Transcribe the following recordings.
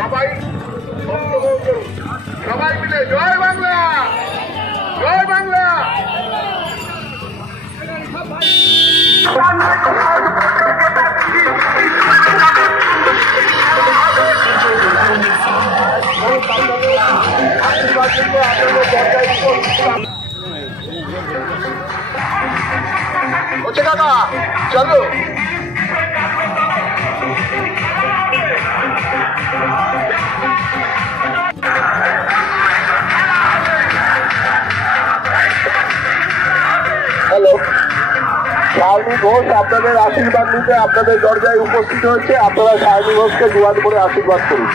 সবাই সবাই মিলে জয় বাংলা, জয় বাংলা। হচ্ছে কাকা চলো। হ্যালো, সায়নী ঘোষ আপনাদের আশীর্বাদ নিতে আপনাদের দরজায় উপস্থিত হয়েছে। আপনারা সায়নী ঘোষকে জোয়ান করে আশীর্বাদ করুন।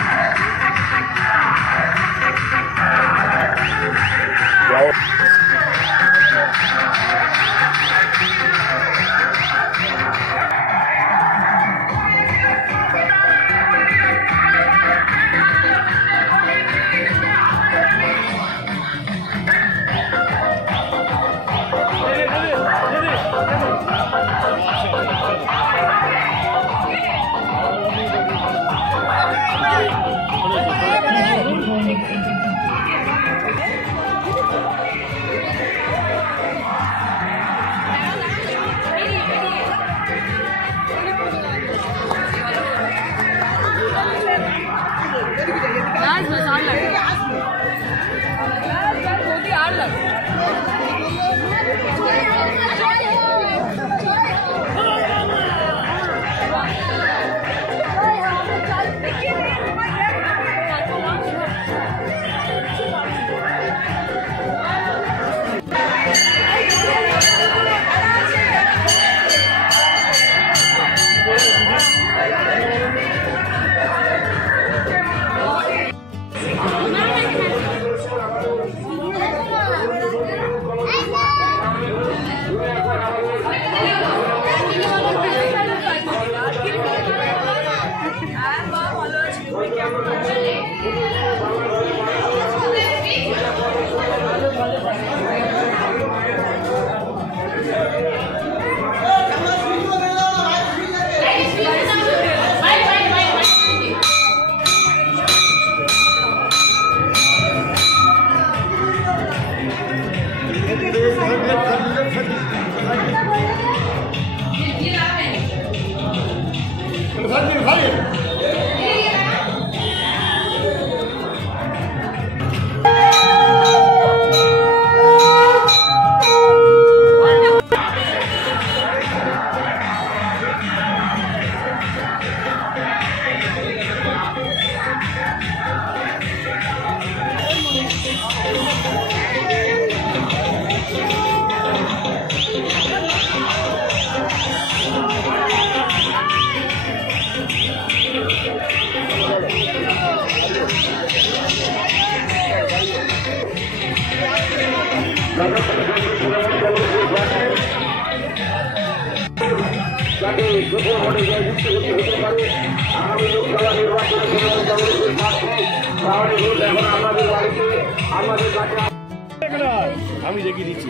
আমি দেখিয়ে দিচ্ছি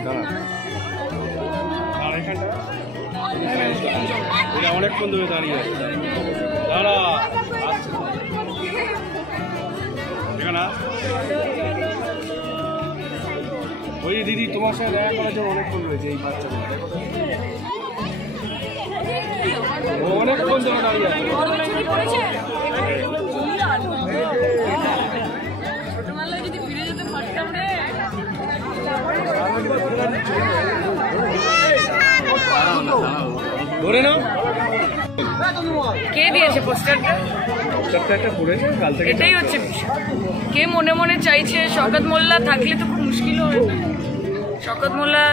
অনেকক্ষণ ধরে দাঁড়িয়ে আছে। দাঁড়া ওই দিদি তোমার সাথে দেখা করার জন্য অনেকক্ষণ রয়েছে। এই বাচ্চাগুলো অনেকক্ষণ ধরে দাঁড়িয়ে আছে। ধরে নাও কে দিয়েছে পোস্টারটা? এটাই হচ্ছে কে মনে মনে চাইছে শওকত মোল্লা থাকলে তো খুব মুশকিল হয় না। শওকত মোল্লা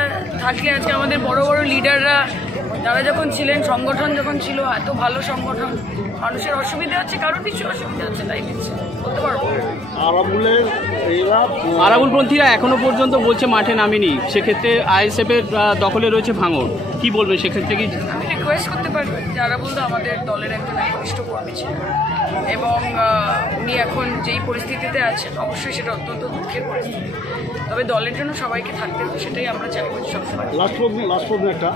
থাকলে আজকে আমাদের বড় বড় লিডাররা তারা যখন ছিলেন, সংগঠন যখন ছিল, এত ভালো সংগঠন, মানুষের অসুবিধা হচ্ছে, কারোর কিছু অসুবিধা হচ্ছে তাই দিচ্ছে, বলতে পারবো। আরাবুলপন্থীরা এখনো পর্যন্ত বলছে মাঠে নামেনি, সেক্ষেত্রে আইএসএফ এর দখলে রয়েছে ভাঙড়, কি বলবেন সেক্ষেত্রে? কি আমি রিকোয়েস্ট করতে পারি যে আরাবুল দা আমাদের দলের একজন একনিষ্ঠ কর্মী ছিলেন এবং উনি এখন যেই পরিস্থিতিতে আছেন অবশ্যই সেটা অত্যন্ত দুঃখের পরিস্থিতি, তবে দলের জন্য সবাইকে থাকতে হবে, সেটাই আমরা চাইবো সবসময়। লাস্ট প্রশ্ন একটা,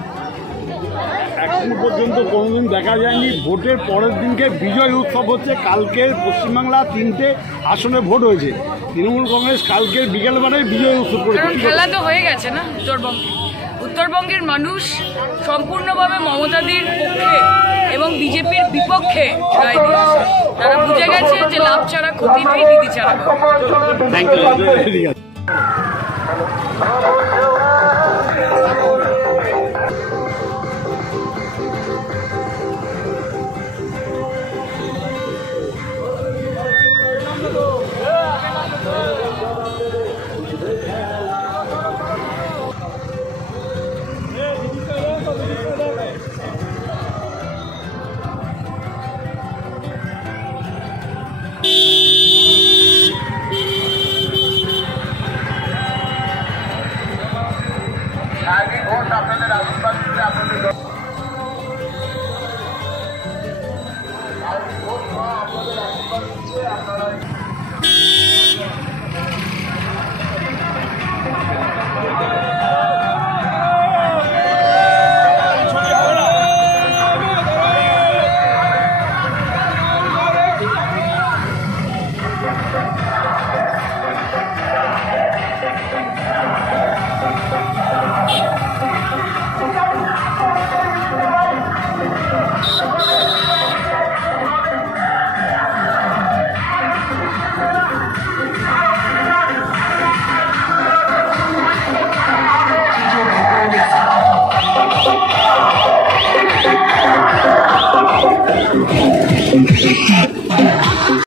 এখন পর্যন্ত কোনোদিন দেখা যায়নি। ভোটের পরের দিনকে বিজয় উৎসব হচ্ছে। কালকে পশ্চিমবাংলা 3টে আসনে ভোট হয়েছে। তৃণমূল কংগ্রেস কালকের বিকেলবেলায় বিজয় উৎসব করেছে। কারণ খেলা তো হয়ে গেছে না উত্তরবঙ্গের মানুষ সম্পূর্ণভাবে মমতাদির পক্ষে এবং বিজেপির বিপক্ষে রায় দিয়েছে। তারা বুঝে গেছে যে লাভ ছাড়া ক্ষতি নেই, নীতি ছাড়া। Thank you. ঠিক আছে।